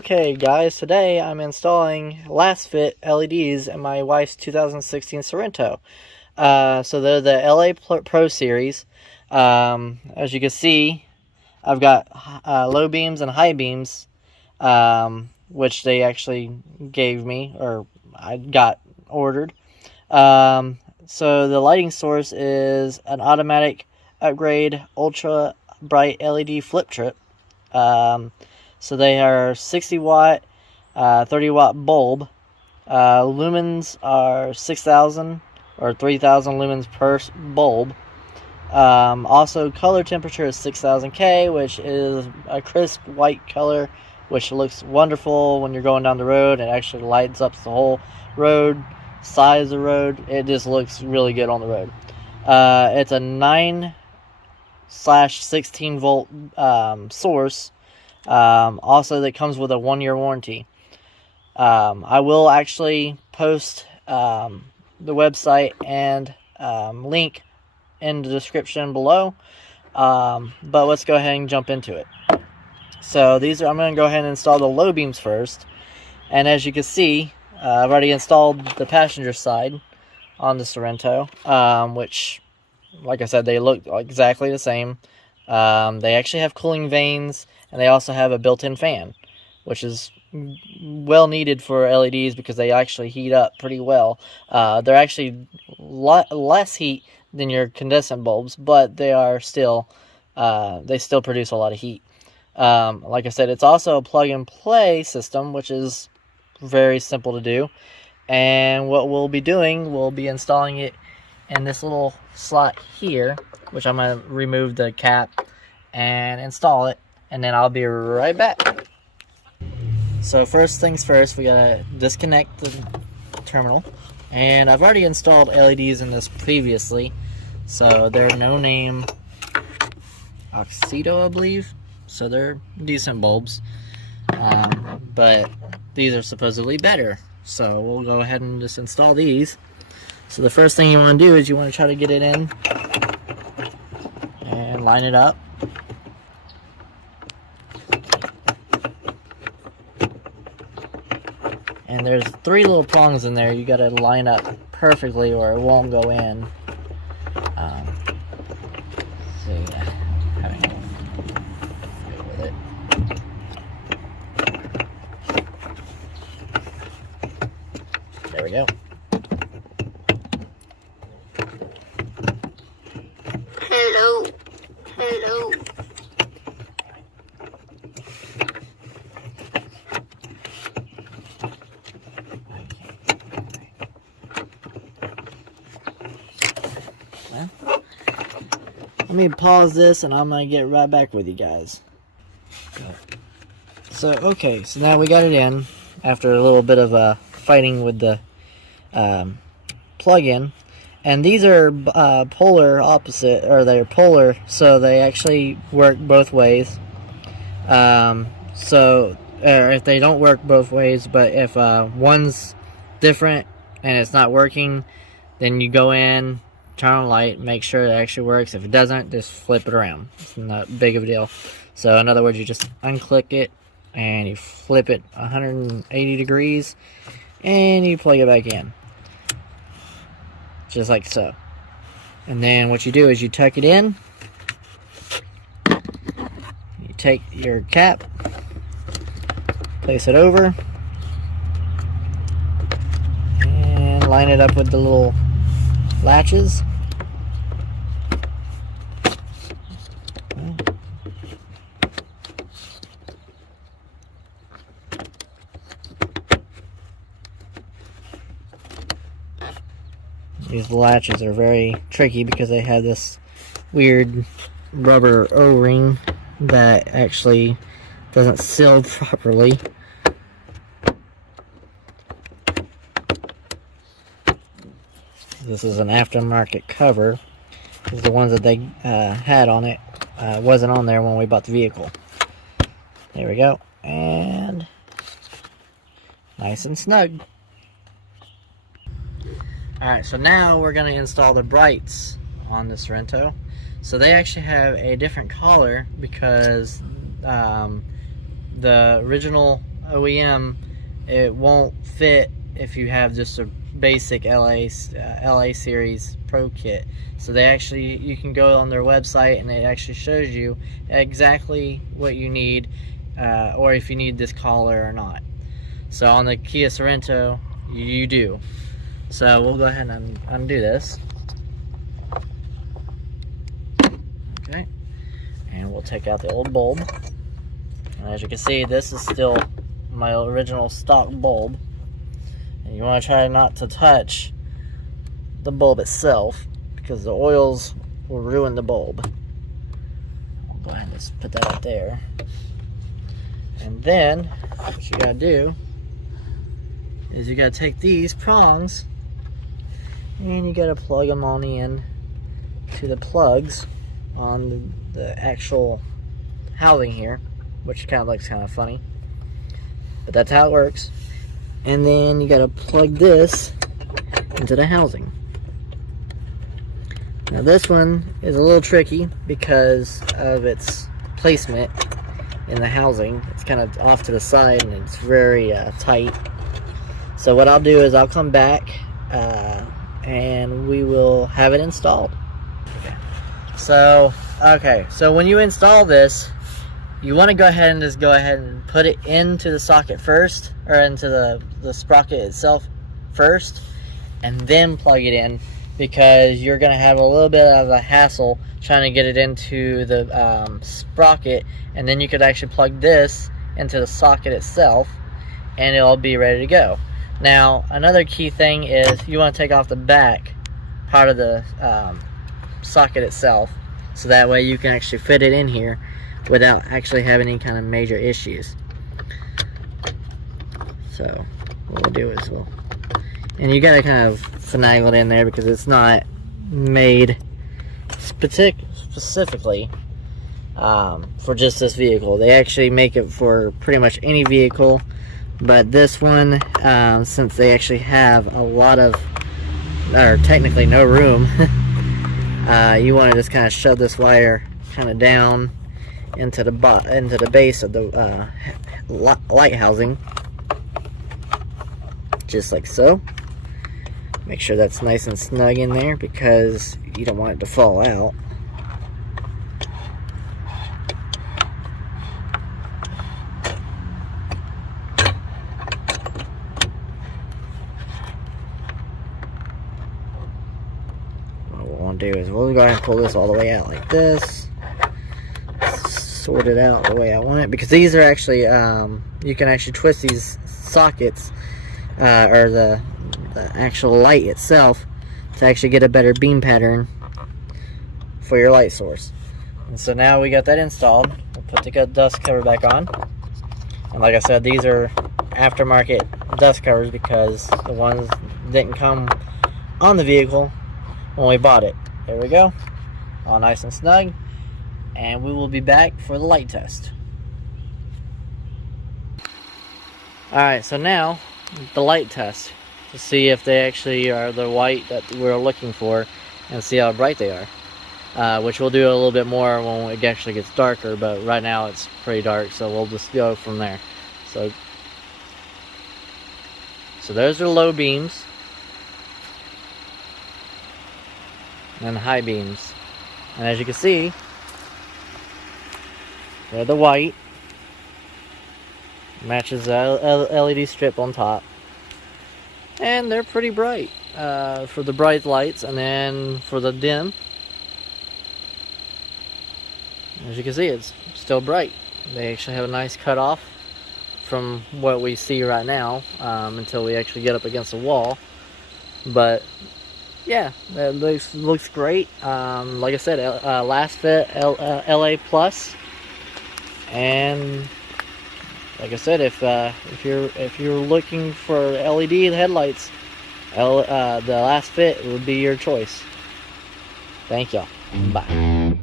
Okay guys, today I'm installing Lasfit LEDs in my wife's 2016 Sorento. So they're the LA Pro Series. As you can see, I've got low beams and high beams, which they actually gave me, or I got ordered. So the lighting source is an automatic upgrade ultra bright LED flip trip. So they are 60 watt, 30 watt bulb. Lumens are 6,000 or 3,000 lumens per bulb. Also color temperature is 6000K, which is a crisp white color, which looks wonderful when you're going down the road. It actually lights up the whole road, side of the road. It just looks really good on the road. It's a 9/16 volt source. Also, that comes with a 1-year warranty. I will actually post the website and link in the description below. But let's go ahead and jump into it. So I'm going to go ahead and install the low beams first. And as you can see, I've already installed the passenger side on the Sorento, which, like I said, they look exactly the same. They actually have cooling vanes, and they also have a built-in fan, which is well needed for LEDs because they actually heat up pretty well. They're actually less heat than your incandescent bulbs, but they are still they still produce a lot of heat. Like I said, it's also a plug-and-play system, which is very simple to do. And what we'll be doing, we'll be installing it in this little slot here, which I'm going to remove the cap and install it, and then I'll be right back. So first things first, we gotta disconnect the terminal, and I've already installed LEDs in this previously, so they're no name Oxido, I believe, so they're decent bulbs, but these are supposedly better, so we'll go ahead and just install these. So the first thing you want to do is you want to try to get it in and line it up. And there's 3 little prongs in there you got to line up perfectly or it won't go in. So yeah, having to go with it. There we go. Hello. Hello. Let me pause this and I'm going to get right back with you guys. So, okay, so now we got it in after a little bit of fighting with the plug-in. And these are polar opposite, or they're polar, so they actually work both ways. So, if they don't work both ways, but if one's different and it's not working, then you go in, turn on the light, make sure it actually works. If it doesn't, just flip it around. It's not big of a deal. So in other words, you just unclick it and you flip it 180 degrees and you plug it back in. Just like so. And then what you do is you tuck it in. You take your cap, place it over, and line it up with the little latches. These latches are very tricky because they have this weird rubber O-ring that actually doesn't seal properly. This is an aftermarket cover, because the ones that they had on it wasn't on there when we bought the vehicle. There we go, and nice and snug. Alright, so now we're going to install the brights on the Sorento. So they actually have a different color because the original OEM, it won't fit if you have just a basic LA series Pro kit. So you can go on their website and it actually shows you exactly what you need, or if you need this collar or not. So on the Kia Sorento, you do. So we'll go ahead and undo this. Okay, and we'll take out the old bulb. And as you can see, this is still my original stock bulb. And you want to try not to touch the bulb itself, because the oils will ruin the bulb. I'll go ahead and just put that up there. And then what you gotta do is you gotta take these prongs and you gotta plug them on in to the plugs on the actual housing here, which kind of looks kind of funny, but that's how it works. And then you gotta plug this into the housing. Now this one is a little tricky because of its placement in the housing. It's kind of off to the side and it's very tight. So what I'll do is I'll come back and we will have it installed. So when you install this, you want to go ahead and put it into the socket first, or into the sprocket itself first, and then plug it in, because you're going to have a little bit of a hassle trying to get it into the sprocket, and then you could actually plug this into the socket itself and it'll be ready to go. Now another key thing is you want to take off the back part of the socket itself, so that way you can actually fit it in here without actually having any kind of major issues. So what we'll do is and you gotta kind of finagle it in there because it's not made specifically for just this vehicle. They actually make it for pretty much any vehicle, but this one, since they actually have a lot of, or technically no room, you want to just kind of shove this wire kind of down into the base of the light housing, just like so. Make sure that's nice and snug in there because you don't want it to fall out. What we'll want to do is we'll go ahead and pull this all the way out like this. Sort it out the way I want it, because these are actually you can actually twist these sockets or the actual light itself to actually get a better beam pattern for your light source. And so now we got that installed. We'll put the dust cover back on, and like I said, these are aftermarket dust covers because the ones didn't come on the vehicle when we bought it. There we go, all nice and snug. And we will be back for the light test. Alright, so now the light test, to see if they actually are the white that we're looking for and see how bright they are, which we'll do a little bit more when it actually gets darker, but right now it's pretty dark, so we'll just go from there. So those are low beams and high beams, and as you can see, they're the white, matches the LED strip on top, and they're pretty bright for the bright lights. And then for the dim, as you can see, it's still bright. They actually have a nice cutoff from what we see right now until we actually get up against the wall. But yeah, that looks great. Like I said, Lasfit LA Plus. And like I said, if you're looking for LED headlights, the Lasfit would be your choice. Thank y'all. Bye.